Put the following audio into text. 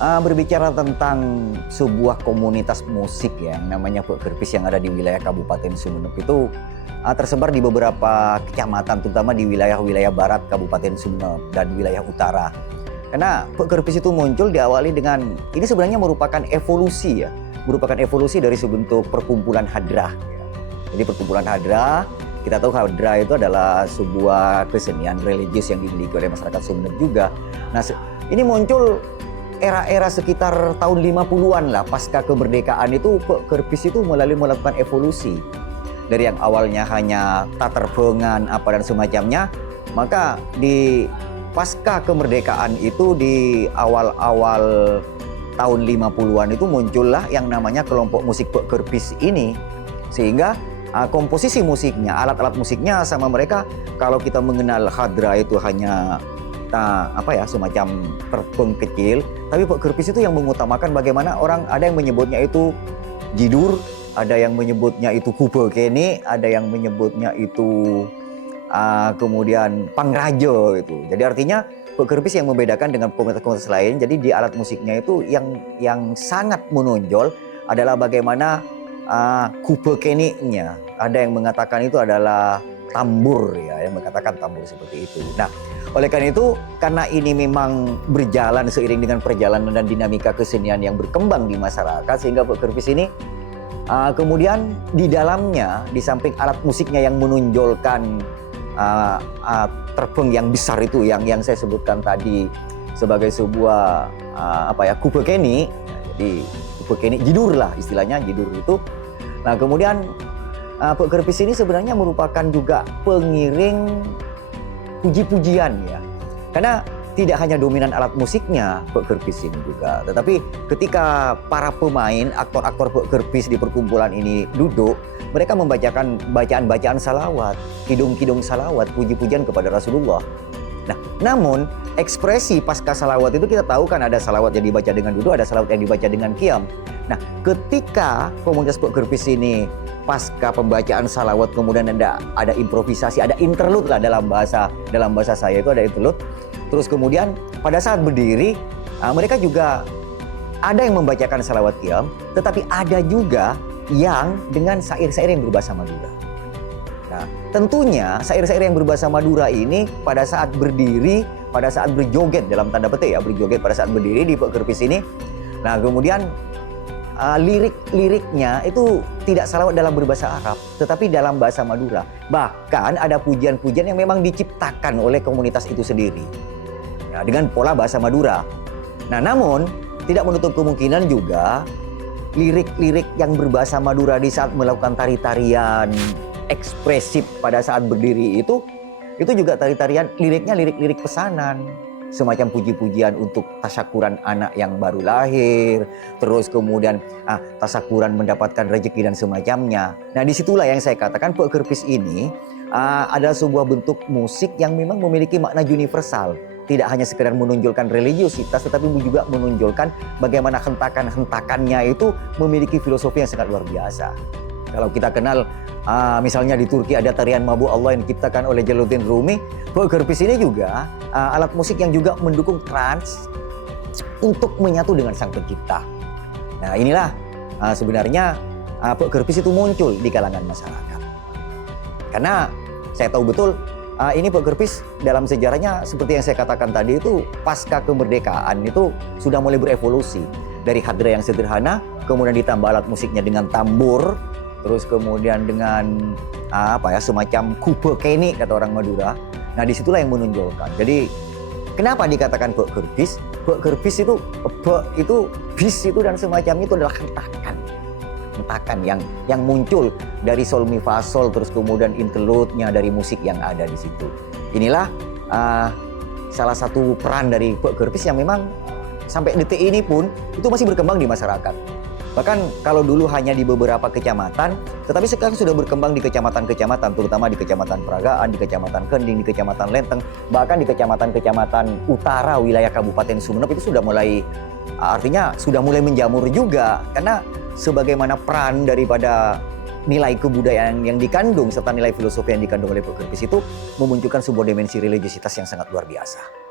Berbicara tentang sebuah komunitas musik ya, yang namanya Pek yang ada di wilayah Kabupaten Sumeneb itu tersebar di beberapa kecamatan, terutama di wilayah-wilayah barat Kabupaten Sumeneb dan wilayah utara. Karena Pek itu muncul diawali dengan, ini sebenarnya merupakan evolusi ya, merupakan evolusi dari sebentuk perkumpulan hadrah. Ya. Jadi perkumpulan hadrah, kita tahu hadrah itu adalah sebuah kesenian religius yang dimiliki oleh masyarakat Sumeneb juga. Nah, ini muncul era-era sekitar tahun 50-an lah, pasca kemerdekaan itu Pek itu melakukan evolusi. Dari yang awalnya hanya taterbengan apa dan semacamnya, maka di pasca kemerdekaan itu di awal-awal tahun 50-an itu muncullah yang namanya kelompok musik Pek ini. Sehingga komposisi musiknya, alat-alat musiknya sama mereka, kalau kita mengenal hadrah itu hanya semacam terbeng kecil, tapi Pek itu yang mengutamakan bagaimana orang, ada yang menyebutnya itu jidur, ada yang menyebutnya itu kubekeni, ada yang menyebutnya itu kemudian pangrajo itu. Jadi artinya Pek yang membedakan dengan komunitas-komunitas lain. Jadi di alat musiknya itu yang sangat menonjol adalah bagaimana kubekeni-nya. Ada yang mengatakan itu adalah tambur ya, yang mengatakan tambur seperti itu. Nah, oleh karena itu, karena ini memang berjalan seiring dengan perjalanan dan dinamika kesenian yang berkembang di masyarakat, sehingga Pek ini kemudian di dalamnya, di samping alat musiknya yang menonjolkan terbeng yang besar itu, yang saya sebutkan tadi sebagai sebuah kubekeni, jadi kubekeni jidur lah istilahnya, jidur itu. Nah, kemudian Pek ini sebenarnya merupakan juga pengiring puji-pujian ya. Karena tidak hanya dominan alat musiknya Pek ini juga, tetapi ketika para pemain, aktor-aktor Pek di perkumpulan ini duduk, mereka membacakan bacaan-bacaan salawat, kidung-kidung salawat, puji-pujian kepada Rasulullah. Nah, namun ekspresi pasca salawat itu kita tahu kan ada salawat yang dibaca dengan duduk, ada salawat yang dibaca dengan qiyam. Nah, ketika komunitas Pek ini pasca pembacaan salawat kemudian ada improvisasi, ada interlude lah dalam bahasa saya itu ada interlude. Terus kemudian pada saat berdiri mereka juga ada yang membacakan salawat qiyam, tetapi ada juga yang dengan syair-syair yang berbahasa Madura. Nah, tentunya syair-syair yang berbahasa Madura ini pada saat berdiri, pada saat berjoget dalam tanda petik ya, berjoget pada saat berdiri di Pek ini. Nah, kemudian lirik-liriknya itu tidak salawat dalam berbahasa Arab, tetapi dalam bahasa Madura. Bahkan ada pujian-pujian yang memang diciptakan oleh komunitas itu sendiri ya, dengan pola bahasa Madura. Nah, namun tidak menutup kemungkinan juga lirik-lirik yang berbahasa Madura di saat melakukan tari-tarian ekspresif pada saat berdiri itu juga tari-tarian, liriknya lirik-lirik pesanan. Semacam puji-pujian untuk tasyakuran anak yang baru lahir, terus kemudian tasyakuran mendapatkan rezeki dan semacamnya. Nah, disitulah yang saya katakan Pek ini adalah sebuah bentuk musik yang memang memiliki makna universal. Tidak hanya sekedar menonjolkan religiositas, tetapi juga menonjolkan bagaimana hentakan-hentakannya itu memiliki filosofi yang sangat luar biasa. Kalau kita kenal, misalnya di Turki ada tarian Mabuk Allah yang diciptakan oleh Jalaluddin Rumi. Pek ini juga alat musik yang juga mendukung trans untuk menyatu dengan Sang Pencipta. Nah, inilah sebenarnya Pek itu muncul di kalangan masyarakat. Karena saya tahu betul ini Pek dalam sejarahnya seperti yang saya katakan tadi itu pasca kemerdekaan itu sudah mulai berevolusi. Dari hadrah yang sederhana, kemudian ditambah alat musiknya dengan tambur, terus kemudian dengan semacam kubekeni kata orang Madura. Nah, disitulah yang menonjolkan. Jadi kenapa dikatakan Pek itu bis itu dan semacamnya itu adalah hentakan yang muncul dari sol mi fa sol, terus kemudian interlude-nya dari musik yang ada di situ. Inilah salah satu peran dari Pek yang memang sampai detik ini pun itu masih berkembang di masyarakat. Bahkan kalau dulu hanya di beberapa kecamatan, tetapi sekarang sudah berkembang di kecamatan-kecamatan, terutama di Kecamatan Peragaan, di Kecamatan Kending, di Kecamatan Lenteng, bahkan di kecamatan-kecamatan utara wilayah Kabupaten Sumeneb itu sudah mulai, artinya sudah mulai menjamur juga. Karena sebagaimana peran daripada nilai kebudayaan yang dikandung serta nilai filosofi yang dikandung oleh Pek itu memunculkan sebuah dimensi religiositas yang sangat luar biasa.